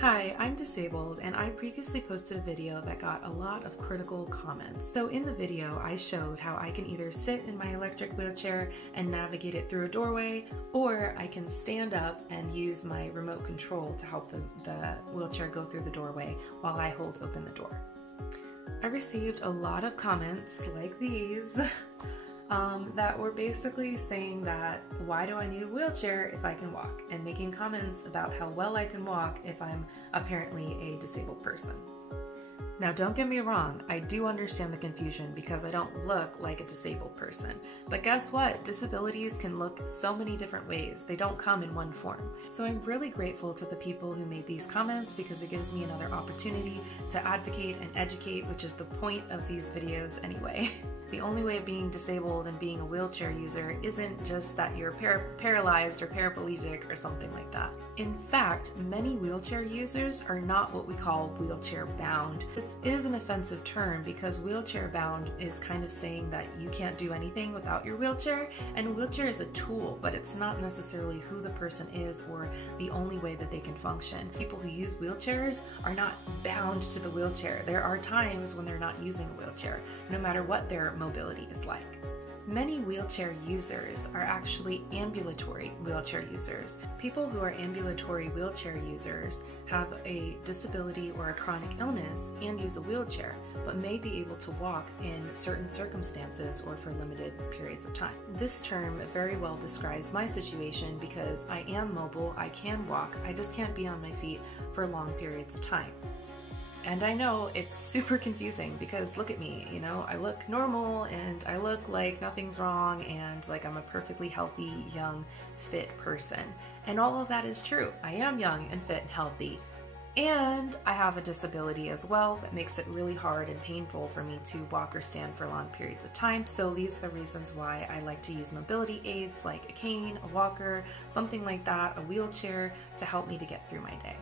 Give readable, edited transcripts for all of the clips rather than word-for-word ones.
Hi, I'm disabled and I previously posted a video that got a lot of critical comments. So in the video, I showed how I can either sit in my electric wheelchair and navigate it through a doorway, or I can stand up and use my remote control to help the wheelchair go through the doorway while I hold open the door. I received a lot of comments like these that were basically saying that, why do I need a wheelchair if I can walk? And making comments about how well I can walk if I'm apparently a disabled person. Now, don't get me wrong, I do understand the confusion because I don't look like a disabled person. But guess what? Disabilities can look so many different ways. They don't come in one form. So I'm really grateful to the people who made these comments because it gives me another opportunity to advocate and educate, which is the point of these videos anyway. The only way of being disabled and being a wheelchair user isn't just that you're paralyzed or paraplegic or something like that. In fact, many wheelchair users are not what we call wheelchair bound. This is an offensive term because wheelchair bound is kind of saying that you can't do anything without your wheelchair, and a wheelchair is a tool, but it's not necessarily who the person is or the only way that they can function. People who use wheelchairs are not bound to the wheelchair. There are times when they're not using a wheelchair, no matter what their mobility is like. Many wheelchair users are actually ambulatory wheelchair users. People who are ambulatory wheelchair users have a disability or a chronic illness and use a wheelchair, but may be able to walk in certain circumstances or for limited periods of time. This term very well describes my situation because I am mobile, I can walk, I just can't be on my feet for long periods of time. And I know it's super confusing because look at me, you know, I look normal and I look like nothing's wrong and like I'm a perfectly healthy, young, fit person. And all of that is true. I am young and fit and healthy. And I have a disability as well that makes it really hard and painful for me to walk or stand for long periods of time. So these are the reasons why I like to use mobility aids like a cane, a walker, something like that, a wheelchair to help me to get through my day.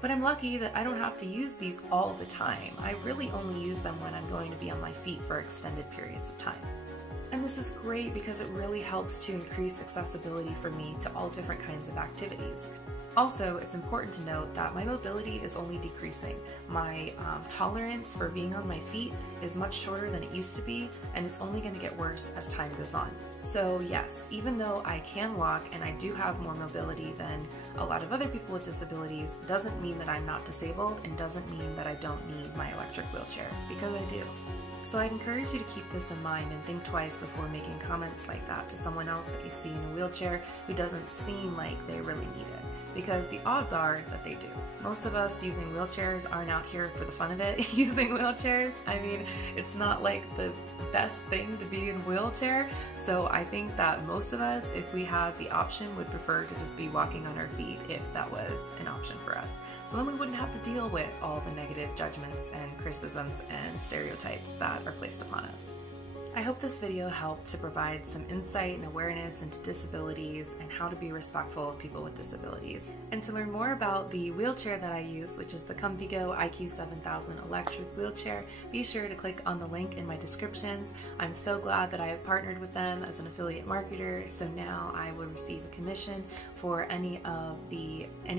But I'm lucky that I don't have to use these all the time. I really only use them when I'm going to be on my feet for extended periods of time. And this is great because it really helps to increase accessibility for me to all different kinds of activities. Also, it's important to note that my mobility is only decreasing. My tolerance for being on my feet is much shorter than it used to be, and it's only going to get worse as time goes on. So yes, even though I can walk and I do have more mobility than a lot of other people with disabilities, doesn't mean that I'm not disabled and doesn't mean that I don't need my electric wheelchair, because I do. So I'd encourage you to keep this in mind and think twice before making comments like that to someone else that you see in a wheelchair who doesn't seem like they really need it, because the odds are that they do. Most of us using wheelchairs aren't out here for the fun of it using wheelchairs. I mean, it's not like the best thing to be in a wheelchair, so I think that most of us, if we had the option, would prefer to just be walking on our feet if that was an option for us. So then we wouldn't have to deal with all the negative judgments and criticisms and stereotypes that are placed upon us. I hope this video helped to provide some insight and awareness into disabilities and how to be respectful of people with disabilities. And to learn more about the wheelchair that I use, which is the ComfyGo IQ7000 electric wheelchair, be sure to click on the link in my descriptions. I'm so glad that I have partnered with them as an affiliate marketer, so now I will receive a commission for any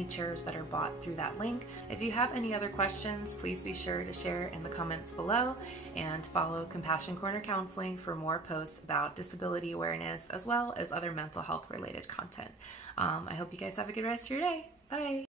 chairs that are bought through that link. If you have any other questions, please be sure to share in the comments below and follow Compassion Corner Counseling for more posts about disability awareness as well as other mental health related content. I hope you guys have a good rest of your day. Bye!